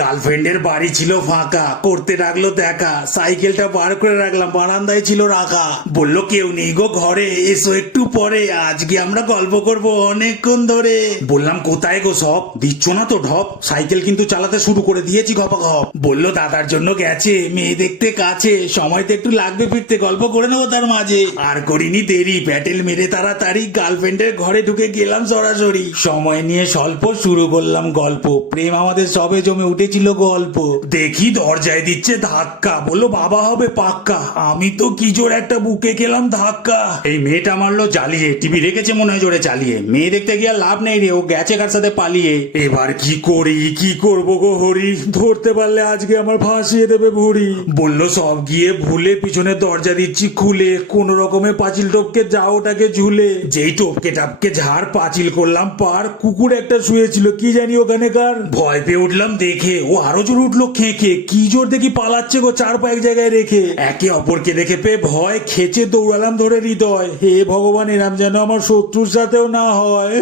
গার্লফ্রেন্ডের বাড়ি ছিল ফাঁকা, করতে রাখলো দেখা, সাইকেলটা বার করে রাখলাম, বারান্দায় ছিল রাখা। বললো কেউ নেই গো ঘরে, এসো একটু পরে, আজকে আমরা গল্প করব অনেকক্ষণ ধরে। বললাম কোথায় গো সব, দিচ্ছ না তো ঢপ, সাইকেল কিন্তু চালাতে শুরু করে দিয়েছি ঘপাঘপ। বললো দাদার জন্য গেছে, মেয়ে দেখতে কাছে, সময় তো একটু লাগবে ফিরতে, গল্প করে নেবো তার মাঝে। আর করিনি দেরি, প্যাটেল মেরে তাড়াতাড়ি গার্লফ্রেন্ডের ঘরে ঢুকে গেলাম সরাসরি। সময় নিয়ে স্বল্প শুরু করলাম গল্প, প্রেম আমাদের সবে জমে উঠেছিল গল্প। দেখি দরজায় দিচ্ছে ধাক্কা, বললো বাবা হবে পাক্কা, আমি তো কি জোর একটা বুকে খেলাম ধাক্কা। এই মেয়েটা মারলো জ্বালিয়ে, টিভি রেখেছে মনে হয় জোরে চালিয়ে, মেয়ে দেখতে গিয়ে আর লাভ নেই রে, ও গেছে কার সাথে পালিয়ে। এবার কি করি, কি করবো গো হরি, ধরতে পারলে আজকে আমার ফাঁসিয়ে দেবে ভুড়ি। বললো সব গিয়ে ভুলে পিছনে দরজা দিচ্ছি খুলে, কোন রকমে পাঁচিল টপকে যা ওটাকে ঝুলে। যেই টপকে টাপকে ঝাড় পাঁচিল করলাম পার, কুকুর একটা শুয়েছিল কি জানি ওখানেকার, ভয় পেয়ে উঠলাম দেখে, ও আরো জোর উঠলো খেঁকে, কি জোর দেখি পালাচ্ছে গো চার পা এক জায়গায় রেখে। একে অপরকে দেখে পেয়ে ভয় খেচে দৌড়ালাম ধরে হৃদয়, হে ভগবান এরাম যেন আমার শত্রুর সাথেও না হয়।